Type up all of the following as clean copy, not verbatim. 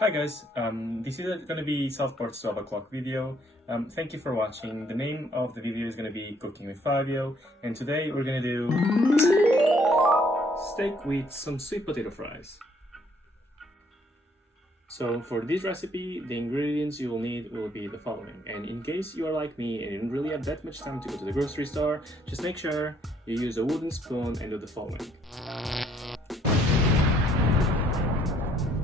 Hi guys, this is going to be Southport's 12 o'clock video. Thank you for watching. The name of the video is going to be Cooking with Fabio, and today we're going to do steak with some sweet potato fries. So for this recipe, the ingredients you will need will be the following. And in case you are like me and you don't really have that much time to go to the grocery store, just make sure you use a wooden spoon and do the following.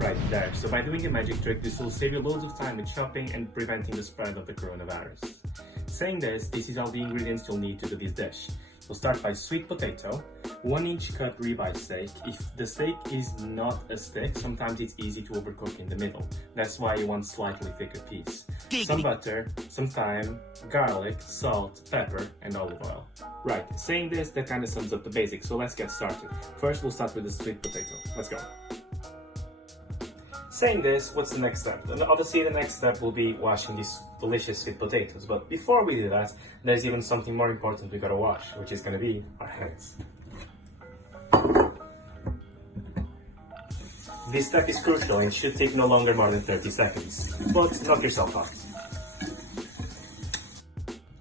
Right there, so by doing a magic trick, this will save you loads of time with shopping and preventing the spread of the coronavirus. Saying this is all the ingredients you'll need to do this dish. We'll start by sweet potato, 1-inch cut ribeye steak. If the steak is not a stick, sometimes it's easy to overcook in the middle. That's why you want slightly thicker piece. Some butter, some thyme, garlic, salt, pepper, and olive oil. Right, saying this, that kind of sums up the basics, so let's get started. First, we'll start with the sweet potato. Let's go. Saying this, what's the next step? Obviously, the next step will be washing these delicious sweet potatoes. But before we do that, there's even something more important we gotta wash, which is gonna be our hands. This step is crucial and should take no longer more than 30 seconds. But knock yourself out.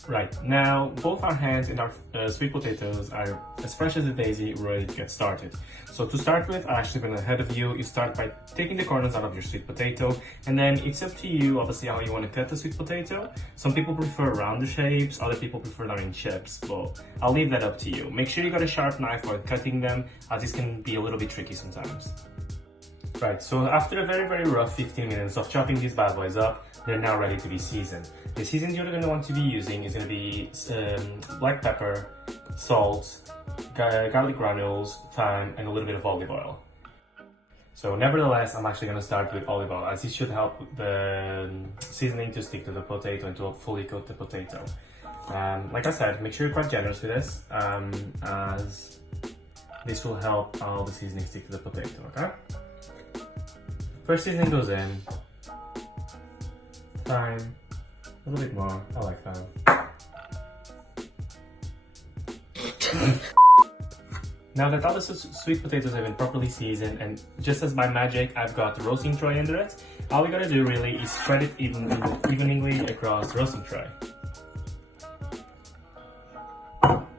Right, now both our hands and our sweet potatoes are as fresh as a daisy, ready to get started. So to start with, I actually went ahead of you. You start by taking the corners out of your sweet potato, and then it's up to you, obviously, how you want to cut the sweet potato. Some people prefer rounder shapes, other people prefer them in chips, but I'll leave that up to you. Make sure you got a sharp knife while cutting them, as this can be a little bit tricky sometimes. Right, so after a very rough 15 minutes of chopping these bad boys up, they're now ready to be seasoned. The seasoning you're going to want to be using is going to be black pepper, salt, garlic granules, thyme, and a little bit of olive oil. So nevertheless, I'm actually going to start with olive oil, as it should help the seasoning to stick to the potato and to fully coat the potato. Like I said, make sure you're quite generous with this, as this will help all the seasoning stick to the potato, okay? First seasoning goes in, thyme, a little bit more, I like thyme. Now that all the sweet potatoes have been properly seasoned, and just as by magic I've got the roasting tray under it, all we gotta do really is spread it evenly across the roasting tray.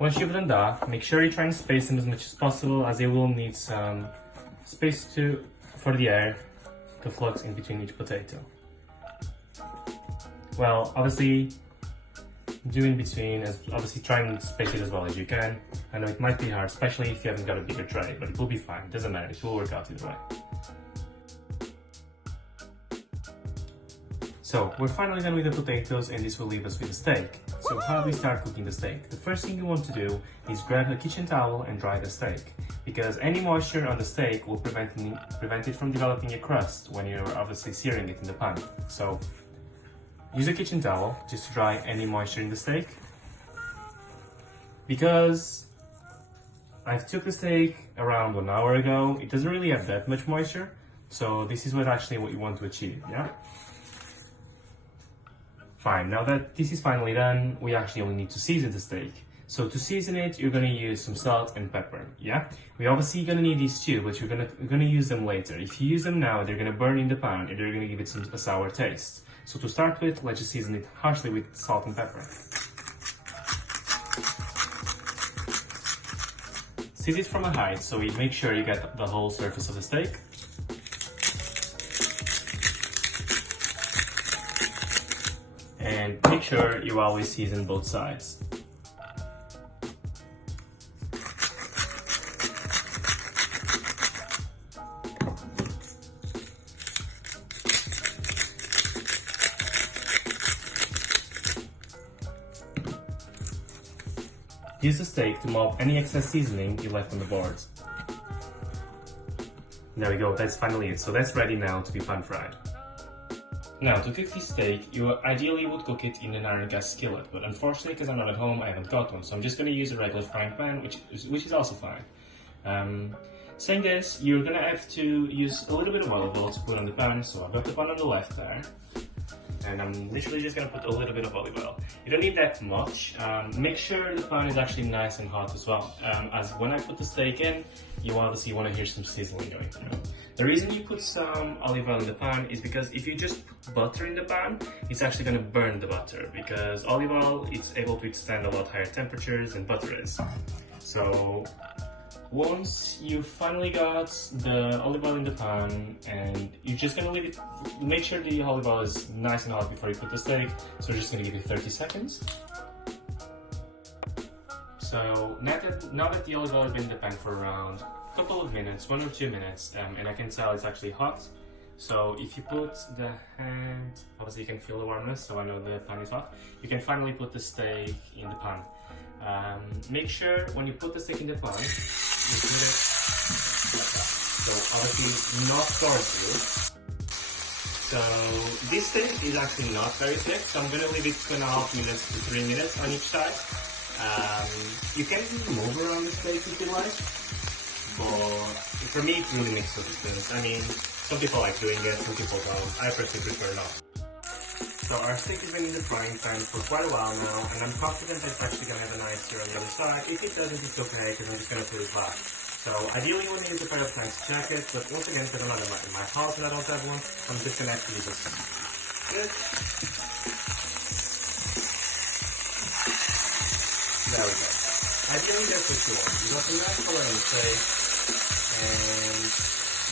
Once you've done that, make sure you try and space them as much as possible, as they will need some space for the air to flux in between each potato. Well, obviously, do in between, obviously try and space it as well as you can. I know it might be hard, especially if you haven't got a bigger tray, but it will be fine. It doesn't matter, it will work out either way. So, we're finally done with the potatoes, and this will leave us with the steak. So how do we start cooking the steak? The first thing you want to do is grab a kitchen towel and dry the steak, because any moisture on the steak will prevent it from developing a crust when you're obviously searing it in the pan. So use a kitchen towel just to dry any moisture in the steak. Because I took the steak around 1 hour ago, it doesn't really have that much moisture, so this is what you want to achieve, yeah? Fine, now that this is finally done, we actually only need to season the steak. So to season it, you're gonna use some salt and pepper, yeah? We're obviously gonna need these too, but we're gonna use them later. If you use them now, they're gonna burn in the pan and they're gonna give it a sour taste. So to start with, let's just season it harshly with salt and pepper. Season it from a height, so you make sure you get the whole surface of the steak. And make sure you always season both sides. Use the steak to mop any excess seasoning you left on the boards. There we go, that's finally it. So that's ready now to be pan fried. Now, to cook this steak, you ideally would cook it in an iron gas skillet, but unfortunately, because I'm not at home, I haven't got one, so I'm just going to use a regular frying pan, which is also fine. Saying this, you're going to have to use a little bit of olive oil to put on the pan, so I've got the pan on the left there. and I'm literally just gonna put a little bit of olive oil. You don't need that much. Make sure the pan is actually nice and hot as well, as when I put the steak in, you obviously want to hear some sizzling going through. The reason you put some olive oil in the pan is because if you just put butter in the pan, it's actually going to burn the butter, because olive oil is able to withstand a lot higher temperatures than butter is. So once you finally got the olive oil in the pan, and you're just gonna leave it, make sure the olive oil is nice and hot before you put the steak, so we're just gonna give it 30 seconds. So now that the olive oil has been in the pan for around a couple of minutes, 1 or 2 minutes, and I can tell it's actually hot, so if you put the hand, obviously you can feel the warmness, so I know the pan is hot, you can finally put the steak in the pan. Make sure when you put the steak in the pan, you put it like that. So obviously not towards you. So this steak is actually not very thick, so I'm going to leave it 2.5 minutes to 3 minutes on each side. You can move around the steak if you like, but for me it really makes no difference. I mean, some people like doing it, some people don't. I personally prefer not. So our steak has been in the frying pan for quite a while now, and I'm confident that it's actually going to have a nice sear on the other side. If it doesn't, it's okay, because I'm just going to put it back. So ideally you want to use a pair of knives to check it, but once again, because I'm not in my house and I don't have one, I'm just going to actually just good. There we go. Ideally that's what you want. You got some nice color on the steak, and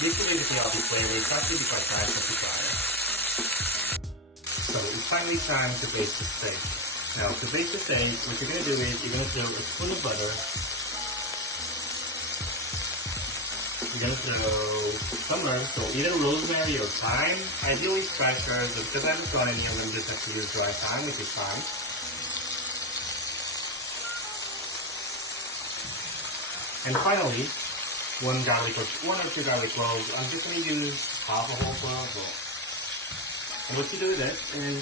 this will basically all the flavor. It's actually quite nice to try it. So it's finally time to baste the steak. Now to baste the steak, what you're going to do is you're going to throw a spoon of butter. You're going to throw some herbs, so either rosemary or thyme. Ideally fresh herbs, but because I haven't got any, I'm going to just have to use dry thyme, which is fine. And finally, 1 or 2 garlic cloves. I'm just going to use half a whole clove. And what you do with this is,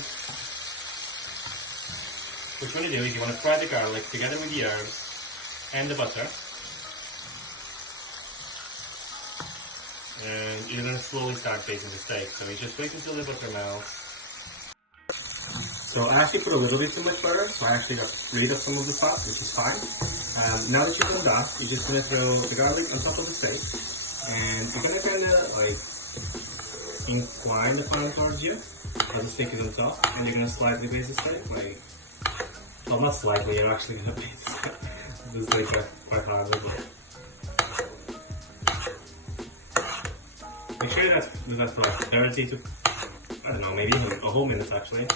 what you want to do is you want to fry the garlic together with the herbs and the butter. And you're going to slowly start basting the steak. So you just wait until the butter melts. So I actually put a little bit too much butter, so I actually got rid of some of the fat, which is fine. Now that you've done that, you're just going to throw the garlic on top of the steak. And you're going to kind of like incline the pan towards you as the steak is on top, and you're going to slightly baste the steak, like, well, not slightly, you're actually going to baste the steak quite hard as well. Make sure that do that for like 30 to, I don't know, maybe even a whole minute actually.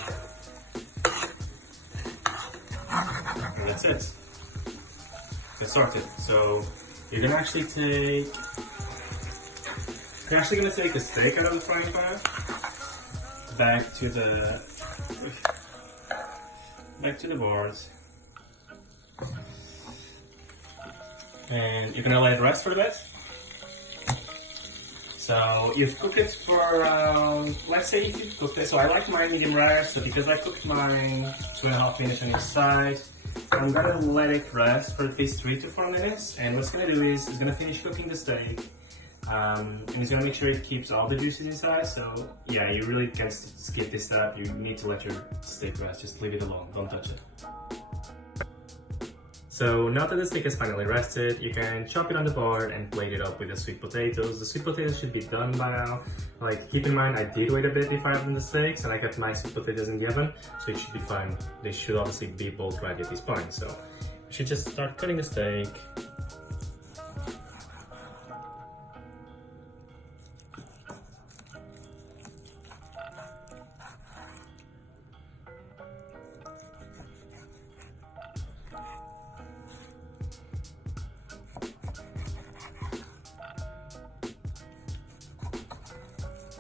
And that's it. Get started. So you're going to actually take, you're actually going to take the steak out of the frying pan, back to the boards, and you're gonna let it rest for a bit. So you've cooked it for around, let's say if you've cooked it, so I like mine medium rare, so because I cooked mine 2.5 minutes on each side, I'm gonna let it rest for at least 3 to 4 minutes, and what's gonna do is it's gonna finish cooking the steak. And it's gonna make sure it keeps all the juices inside, so yeah, you really can't skip this step. You need to let your steak rest, just leave it alone, don't touch it. So now that the steak is finally rested, you can chop it on the board and plate it up with the sweet potatoes. The sweet potatoes should be done by now. Like, keep in mind, I did wait a bit before I opened the steaks, and I got my sweet potatoes in the oven, so it should be fine. They should obviously be both ready at this point, so we should just start cutting the steak.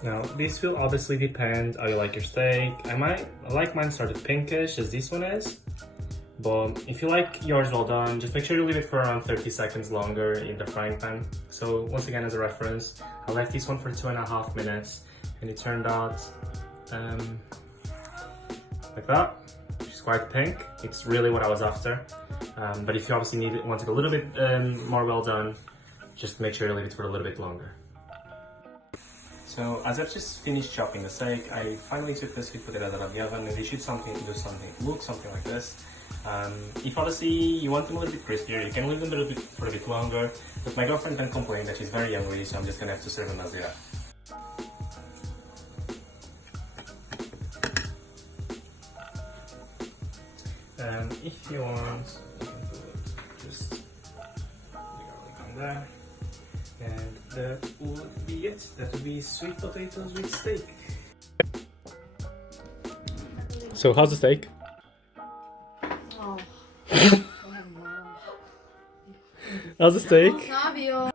Now, this will obviously depend how you like your steak. I like mine sort of pinkish as this one is, but if you like yours well done, just make sure you leave it for around 30 seconds longer in the frying pan. So once again, as a reference, I left this one for 2.5 minutes, and it turned out like that, which is quite pink. It's really what I was after. But if you obviously want it a little bit more well done, just make sure you leave it for a little bit longer. So as I've just finished chopping the steak, I finally took the sweet potatoes out of the oven and they should look something like this. If honestly you want them a little bit crispier, you can leave them for a bit longer, but my girlfriend can complain that she's very hungry, so I'm just gonna have to serve them as they are. If you want, you can put just the garlic on there, and that would be it. That would be sweet potatoes with steak. So how's the steak? Oh. How's the steak? Ne yapıyor?